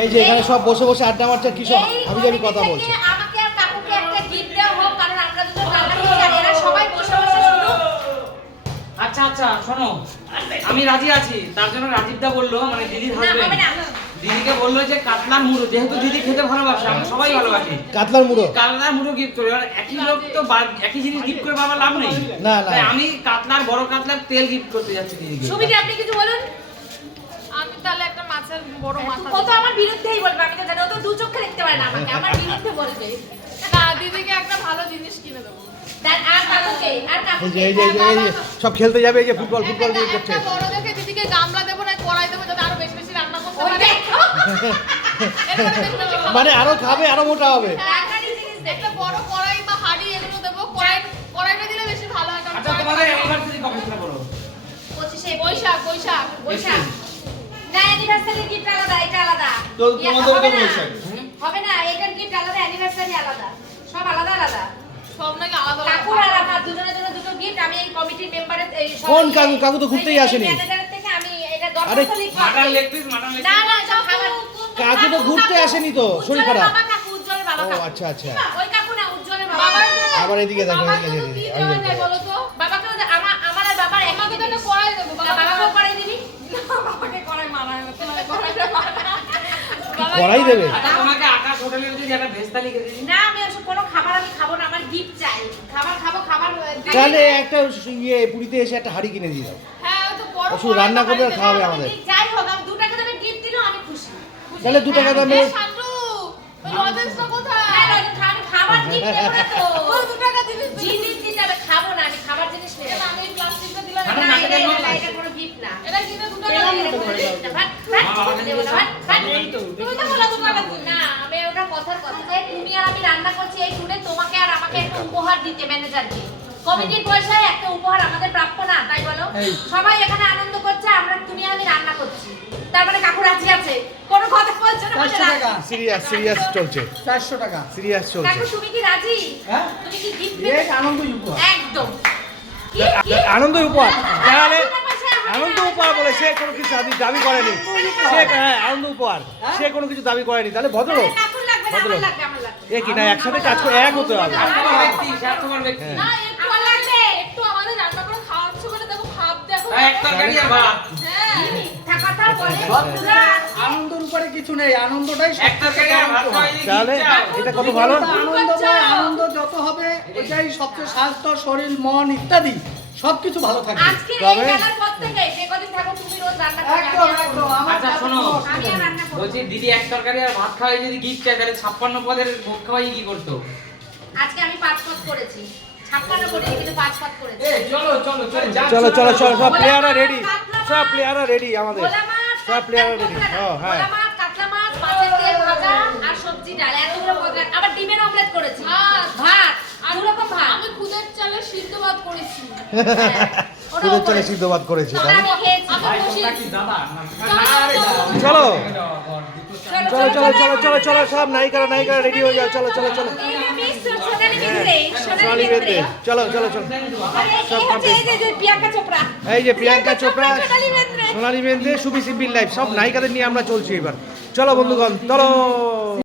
এই যে এখানে সব বসে বসে আড্ডা মারছে কি সব আমি যাবি কথা বলছে। থেকে আমাকে আর কাকুকে একটা gift দেওয়া হোক, কারণ আমরা দুজন রান্না করছি এরা সবাই বসে বসে শুধু আচ্ছা আচ্ছা শোনো আমি রাজি আছি তার জন্য রাজীব দা বলল মানে দিদির হাজবেন্ড দিদিকে বলল যে কাতলার মুড়ো যেহেতু দিদি খেতে ভালোবাসে আমরা সবাই ভালোবাসি। কাতলার মুড়ো? কাতলার মুড়ো গিফট করে এবার একই লোক তো বা- একই জিনিস গিফট করে বাবা লাভ নেই। না, না। আমি কাতলার বড় কাতলার তেল গিফট করতে যাচ্ছি দিদিকে। সুবিধা আপনি কিছু বলুন? আমি তাহলে একটা বড় মাথা ও তো আমার বিরুদ্ধেই বলবে আমি তো জানি ও তো দু চোখে দেখতে পারে না আমাকে আমার বিরুদ্ধে বলবে। না দিদিকে একটা ভালো জিনিস কিনে দেবো। সব খেলতে যাবে এই যে ফুটবল ফুটবল দিয়ে করছে। বড় দেখে দিদিকে গামলা দেবো না কড়াই দেবো যাতে আরও বেশি বেশি রান্না করতে পারে। মানে আরও খাবে আরও মোটা হবে। একটা বড় কড়াই বা হাঁড়ি এগুলো দেবো কড়াই কড়াইটা দিলে বেশি ভালো হয় কারণ আচ্ছা তোমাদের অ্যানিভার্সারি কবে বৈশাখ বৈশাখ বৈশাখ। অ্যানিভার্সারি গিফট আলাদা এটা আলাদা। তো তোমাদের তো বৈশাখ। হবে না এটার গিফট আলাদা অ্যানিভার্সারি আলাদা। সব আলাদা আলাদা। সব নাকি আলাদা কাকুর আর আমার দুজনের জন্য দুটো গিফট আমি এই কমিটির মেম্বারের এই কোন কাকু? কাকু তো ঘুরতেই আসেনি। থেকে আমি এটা দরখাস্ত লিখব। মাটন লেগ পিস মাটন না না খাবার কাকু তো ঘুরতে আসেনি তো, শরীর খারাপ। বাবা কাকু উজ্জ্বলের বাবা ও আচ্ছা আচ্ছা। ওই কাকু না উজ্জ্বলের বাবা। আবার এদিকে দেখো এদিকে বলো তো বাবাকেও দে- আমার আমার আর বাবার একই আমাকে তো একটা জিনিস। কড়াই দেবো না, বাবাকেও করাই দিবি না, বাবাকে কড়াই মানায় না তোমার কড়াইটা মানায়। কড়াই দেবে? তোমাকে আকাশ হোটেলে যদি একটা খেতে দিই না আমি ওসব কোনো খাবার আমি খাব না আমার গিফট চাই। খাবার খাব খাবার তাহলে একটা ইয়ে পুরীতে এসে একটা হাড়ি কিনে দিয়ে দাও। হ্যাঁ তো বড় শুধু রান্না করবে আর খাওয়াবে আমাদের। যাই হোক আমি দু টাকা দামে গিফট দিলেও আমি খুশি। তাহলে দু টাকা দামে ওই লজেন্সটা কোথায়? না, না, আমি খাবার গিফট দেবো না তো। দু টাকা দিবি। জিনিস দিতে হবে খাব না আমি খাবার জিনিস নেব। কেন আমি প্লাস্টিকটা দিলাম। না, না, না, এটা- না, এটা- না, এটা কোনো gift না। এটা কিনে দু টাকা পেলাম দিয়ে না তো দেবো। ভাই। ভাট, ভাট, মা, বাবা দেবো না, ভাট, ভাট। এই তো, তুমি তো বলো দু টাকা দিই। না, আমি ওটা কথার কথা যে তুমি আর আমি রান্না করছি এই টুনে তোমাকে আর আমাকে একটা উপহার দিতে ম্যানেজারকে কমিটির পয়সায় একটা উপহার আমাদের প্রাপ্য না তাই বলো? সবাই এখানে আনন্দ করছে আমরা তুমি আমি রান্না করছি। তার মানে কাকু রাজি আছে? কোনো কথা বলছো না রাজি। টাকা। সিরিয়াস সিরিয়াস চলছে। চারশো টাকা। সিরিয়াস চলছে। কাকু তুমি কি রাজি? হ্যাঁ। তুমি কি গিফট আনন্দ উপহার। একদম। আনন্দ উপহার। তাহলে। আনন্দ উপহার বলে সে কোনো কিছু দাবি দাবি করেনি সে হ্যাঁ আনন্দ উপহার। সে কোনো কিছু দাবি করেনি। তাহলে ভদ্রলোক এ কি না একসাথে কাজ করে এক হতে হবে। হ্যাঁ। না, একটু আমার লাগবে। একটু আমাদের রান্না করে খাওয়াচ্ছ বলে দেখো ভাব দেখো। তাই এক তরকারি আর ভাত। হ্যাঁ আনন্দের উপরে কিছু নেই আনন্দটাই তাহলে এটা কত ভালো? আনন্দময় আনন্দ যত হবে ওইটাই সবচেয়ে স্বাস্থ্য শরীর মন ইত্যাদি সবকিছু ভালো থাকবে। তবে- বলছি দিদি এক তরকারি আর ভাত খাওয়াই যদি গিফট চায় তাহলে ছাপ্পান্ন পদের ভোগ খাওয়াই কি করতো? আজকে আমি পাঁচ পথ করেছি। চলো চলো চলো যাচ্ছ। চলো চলো চলো সব প্লেয়াররা রেডি। সব প্লেয়াররা রেডি আমাদের। সব প্লেয়াররা রেডি ও হ্যাঁ। ভোলা মাছ, কাতলা মাছ, মাছের তেল ভাজা আর সবজি ডাল। এতগুলো পদ- আবার ডিমের অমলেট করেছি। ভাত। ভাত। আর রকম ভাত। আমি খুদের চালে সিদ্ধ ভাত করেছি। হ্যাঁ, দুধের চালে করেছি। করেছি চলো, চলো। চলো। চলো চলো চলো চলো চলো সব নায়িকারা নায়িকারা রেডি হয়ে যাও। চলো চলো চলো। চলো চলো চলো। এই যে- প্রিয়াঙ্কা চোপড়া। সোনালি বেন্দ্রে। সুবি সিম্পিল লাইফ সব নায়িকাদের নিয়ে আমরা চলছি এবার। চলো বন্ধুগণ চলো।